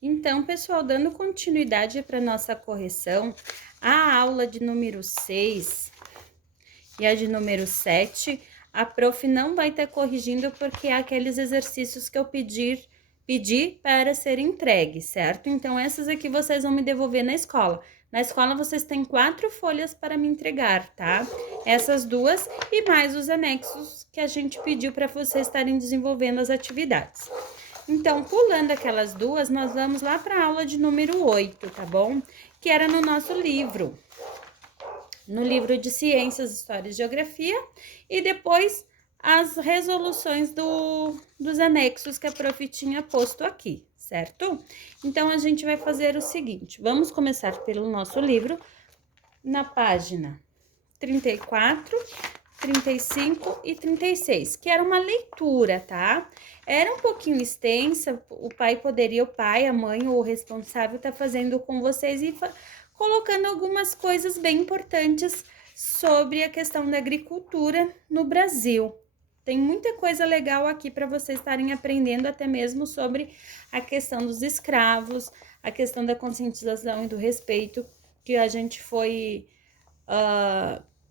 Então, pessoal, dando continuidade para nossa correção, a aula de número 6 e a de número 7, a prof não vai estar corrigindo porque é aqueles exercícios que eu pedi para ser entregue, certo? Então, essas aqui vocês vão me devolver na escola. Na escola, vocês têm 4 folhas para me entregar, tá? Essas duas e mais os anexos que a gente pediu para vocês estarem desenvolvendo as atividades. Então, pulando aquelas duas, nós vamos lá para a aula de número 8, tá bom? Que era no nosso livro. No livro de Ciências, História e Geografia. E depois as resoluções dos anexos que a prof tinha posto aqui, certo? Então, a gente vai fazer o seguinte. Vamos começar pelo nosso livro, na página 34, 35 e 36, que era uma leitura, tá? Era um pouquinho extensa, o pai, a mãe ou o responsável tá fazendo com vocês e colocando algumas coisas bem importantes sobre a questão da agricultura no Brasil. Tem muita coisa legal aqui para vocês estarem aprendendo, até mesmo sobre a questão dos escravos, a questão da conscientização e do respeito que a gente foi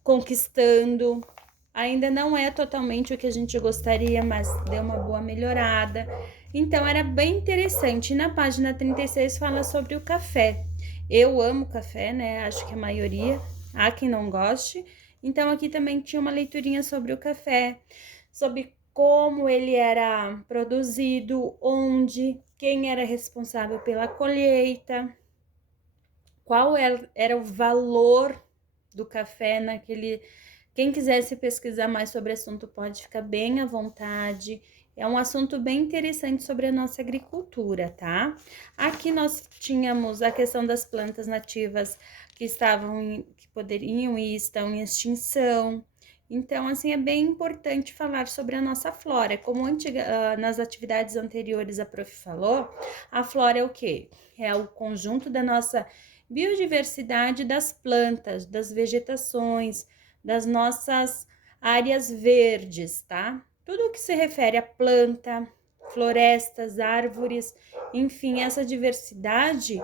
conquistando. Ainda não é totalmente o que a gente gostaria, mas deu uma boa melhorada. Então, era bem interessante. Na página 36 fala sobre o café. Eu amo café, né? Acho que a maioria. Há quem não goste. Então, aqui também tinha uma leiturinha sobre o café, sobre como ele era produzido, onde, quem era responsável pela colheita, qual era o valor do café naquele. Quem quisesse pesquisar mais sobre o assunto pode ficar bem à vontade. É um assunto bem interessante sobre a nossa agricultura, tá? Aqui nós tínhamos a questão das plantas nativas que poderiam e estão em extinção. Então, assim, é bem importante falar sobre a nossa flora. Como nas atividades anteriores a prof falou, a flora é o quê? É o conjunto da nossa biodiversidade das plantas, das vegetações, das nossas áreas verdes, tá? Tudo que se refere a planta, florestas, árvores, enfim, essa diversidade,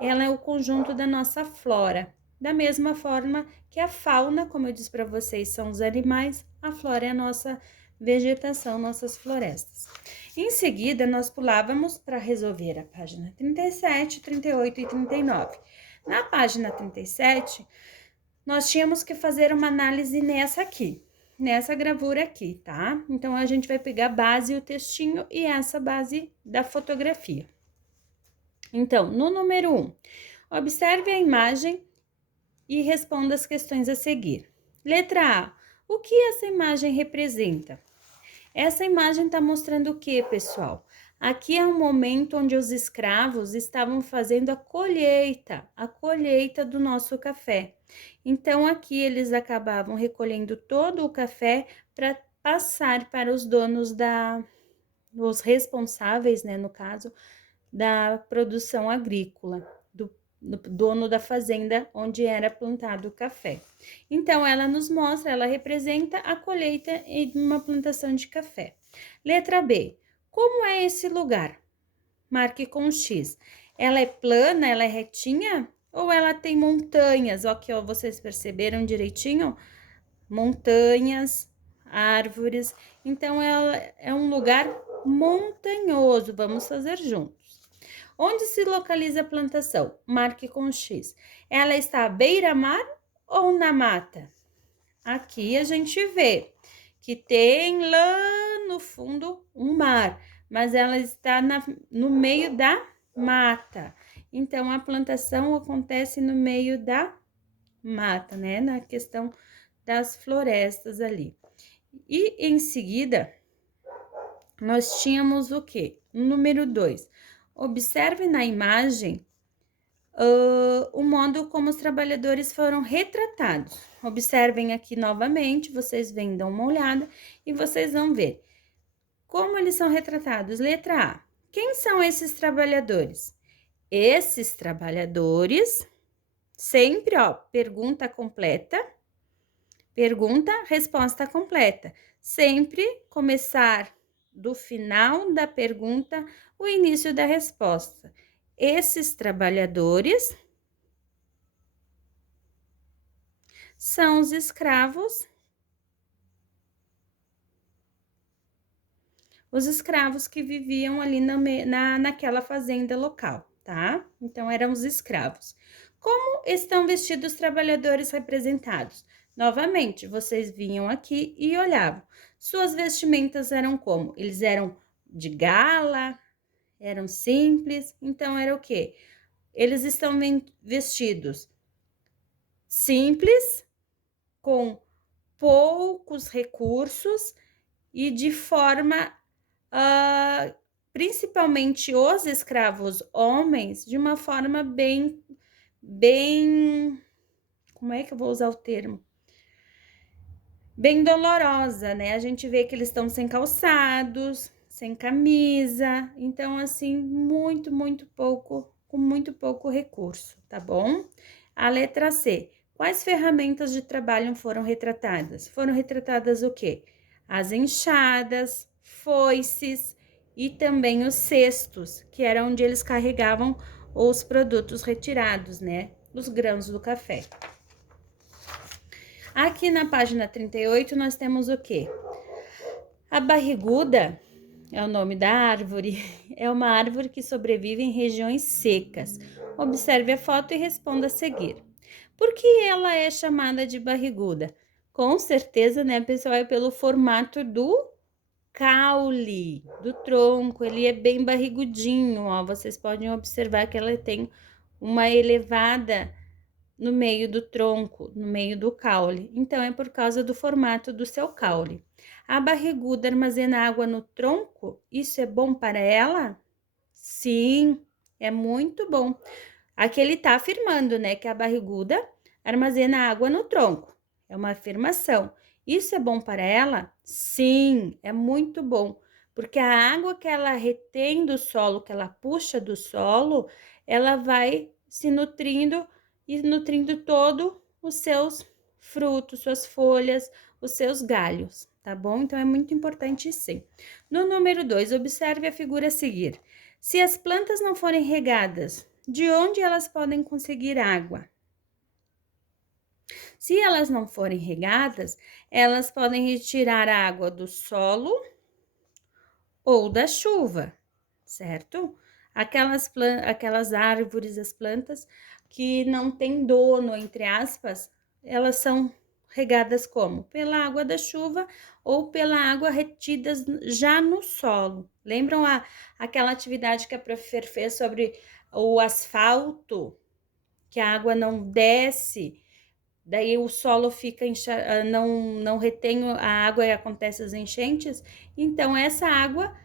ela é o conjunto da nossa flora. Da mesma forma que a fauna, como eu disse para vocês, são os animais, a flora é a nossa vegetação, nossas florestas. Em seguida, nós pulávamos para resolver a página 37, 38 e 39. Na página 37, nós tínhamos que fazer uma análise nessa gravura aqui, tá? Então, a gente vai pegar a base, o textinho e essa base da fotografia. Então, no número 1, observe a imagem e responda as questões a seguir. Letra A. O que essa imagem representa? Essa imagem está mostrando o que, pessoal? Aqui é um momento onde os escravos estavam fazendo a colheita do nosso café. Então, aqui eles acabavam recolhendo todo o café para passar para os donos os responsáveis, né, no caso, da produção agrícola, do dono da fazenda onde era plantado o café. Então, ela nos mostra, ela representa a colheita de uma plantação de café. Letra B. Como é esse lugar? Marque com X. Ela é plana, ela é retinha? Ou ela tem montanhas? Ó, vocês perceberam direitinho? Montanhas, árvores. Então, ela é um lugar montanhoso. Vamos fazer juntos. Onde se localiza a plantação? Marque com X. Ela está à beira-mar ou na mata? Aqui a gente vê que tem lá no fundo um mar, mas ela está no meio da mata. Então, a plantação acontece no meio da mata, né? Na questão das florestas ali. E em seguida, nós tínhamos o quê? Número 2. Observe na imagem o modo como os trabalhadores foram retratados. Observem aqui novamente, vocês vêm dar uma olhada e vocês vão ver como eles são retratados. Letra A. Quem são esses trabalhadores? Esses trabalhadores, sempre, ó, pergunta completa, pergunta, resposta completa. Sempre começar do final da pergunta o início da resposta. Esses trabalhadores são os escravos que viviam ali naquela fazenda local, tá? Então, eram os escravos. Como estão vestidos os trabalhadores representados? Novamente, vocês vinham aqui e olhavam. Suas vestimentas eram como? Eles eram de gala, eram simples, então era o quê? Eles estão vestidos simples, com poucos recursos e de forma, principalmente os escravos homens, de uma forma bem, como é que eu vou usar o termo? Bem dolorosa, né? A gente vê que eles estão sem calçados, sem camisa, então assim, muito pouco, com muito pouco recurso, tá bom? A letra C. Quais ferramentas de trabalho foram retratadas? Foram retratadas o quê? As enxadas, foices e também os cestos, que era onde eles carregavam os produtos retirados, né? Os grãos do café. Aqui na página 38, nós temos o quê? A barriguda é o nome da árvore, é uma árvore que sobrevive em regiões secas. Observe a foto e responda a seguir. Por que ela é chamada de barriguda? Com certeza, né, pessoal, é pelo formato do caule, do tronco. Ele é bem barrigudinho, ó. Vocês podem observar que ela tem uma elevada no meio do tronco, no meio do caule. Então, é por causa do formato do seu caule. A barriguda armazena água no tronco? Isso é bom para ela? Sim, é muito bom. Aqui ele está afirmando, né, que a barriguda armazena água no tronco. É uma afirmação. Isso é bom para ela? Sim, é muito bom. Porque a água que ela retém do solo, que ela puxa do solo, ela vai se nutrindo e nutrindo todo os seus frutos, suas folhas, os seus galhos, tá bom? Então, é muito importante sim. No número 2, observe a figura a seguir. Se as plantas não forem regadas, de onde elas podem conseguir água? Se elas não forem regadas, elas podem retirar água do solo ou da chuva, certo? Aquelas árvores, as plantas que não têm dono, entre aspas, elas são regadas como? Pela água da chuva ou pela água retidas já no solo. Lembram aquela atividade que a Prof. fez sobre o asfalto, que a água não desce, daí o solo fica não retém a água e acontecem as enchentes? Então, essa água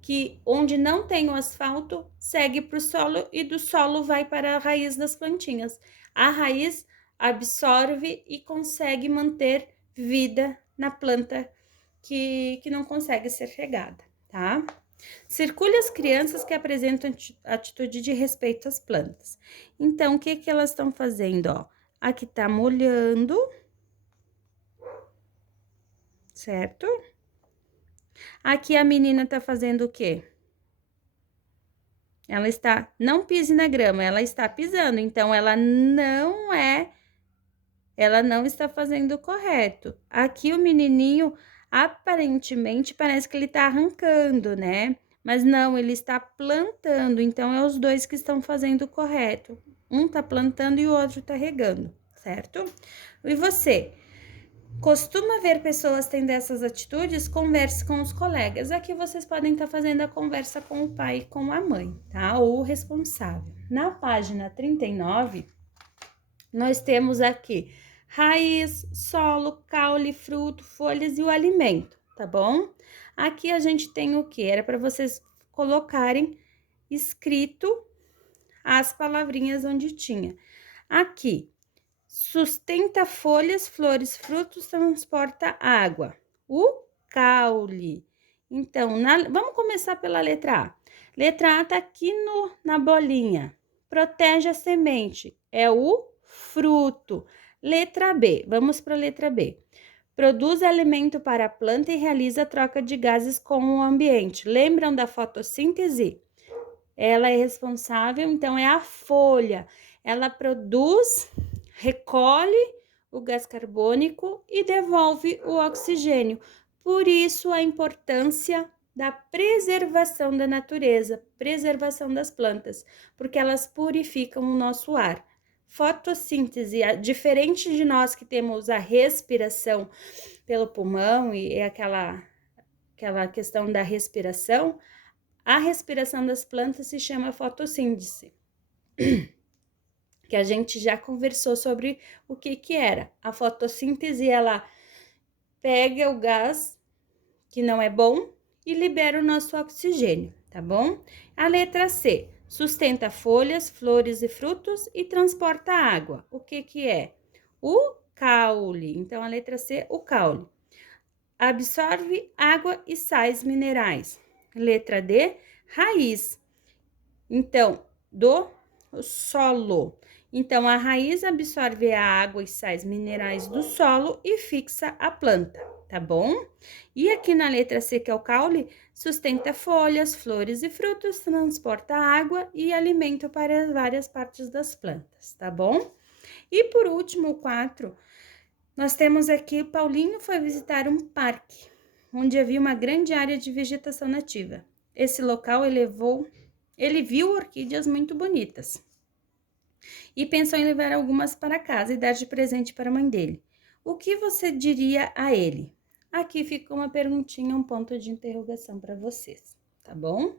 que onde não tem o asfalto, segue para o solo e do solo vai para a raiz das plantinhas. A raiz absorve e consegue manter vida na planta que não consegue ser regada, tá? Circule as crianças que apresentam atitude de respeito às plantas. Então, o que elas estão fazendo, ó? Aqui tá molhando, certo? Aqui a menina tá fazendo o quê? Ela está, não pise na grama, ela está pisando, então ela não está fazendo o correto. Aqui o menininho, aparentemente, parece que ele está arrancando, né? Mas não, ele está plantando, então é os dois que estão fazendo o correto. Um tá plantando e o outro tá regando, certo? E você? Costuma ver pessoas tendo essas atitudes? Converse com os colegas. Aqui vocês podem estar fazendo a conversa com o pai e com a mãe, tá? Ou o responsável. Na página 39, nós temos aqui raiz, solo, caule, fruto, folhas e o alimento, tá bom? Aqui a gente tem o que? Era para vocês colocarem escrito as palavrinhas onde tinha. Aqui, sustenta folhas, flores, frutos, transporta água. O caule. Então, vamos começar pela letra A. Letra A tá aqui na bolinha. Protege a semente. É o fruto. Letra B. Vamos para a letra B. produz alimento para a planta e realiza a troca de gases com o ambiente. Lembram da fotossíntese? Ela é responsável, então é a folha. Ela produz, recolhe o gás carbônico e devolve o oxigênio. Por isso a importância da preservação da natureza, preservação das plantas, porque elas purificam o nosso ar. Fotossíntese, diferente de nós que temos a respiração pelo pulmão e é aquela questão da respiração, a respiração das plantas se chama fotossíntese, que a gente já conversou sobre o que era. A fotossíntese, ela pega o gás que não é bom e libera o nosso oxigênio, tá bom? A letra C, sustenta folhas, flores e frutos e transporta água. O que é? O caule. Então, a letra C, o caule. Absorve água e sais minerais. Letra D, raiz. Então, do solo. Então, a raiz absorve a água e sais minerais do solo e fixa a planta, tá bom? E aqui na letra C, que é o caule, sustenta folhas, flores e frutos, transporta água e alimento para várias partes das plantas, tá bom? E por último, o 4, nós temos aqui, Paulinho foi visitar um parque, onde havia uma grande área de vegetação nativa. Esse local ele viu orquídeas muito bonitas e pensou em levar algumas para casa e dar de presente para a mãe dele. O que você diria a ele? Aqui fica uma perguntinha, um ponto de interrogação para vocês, tá bom?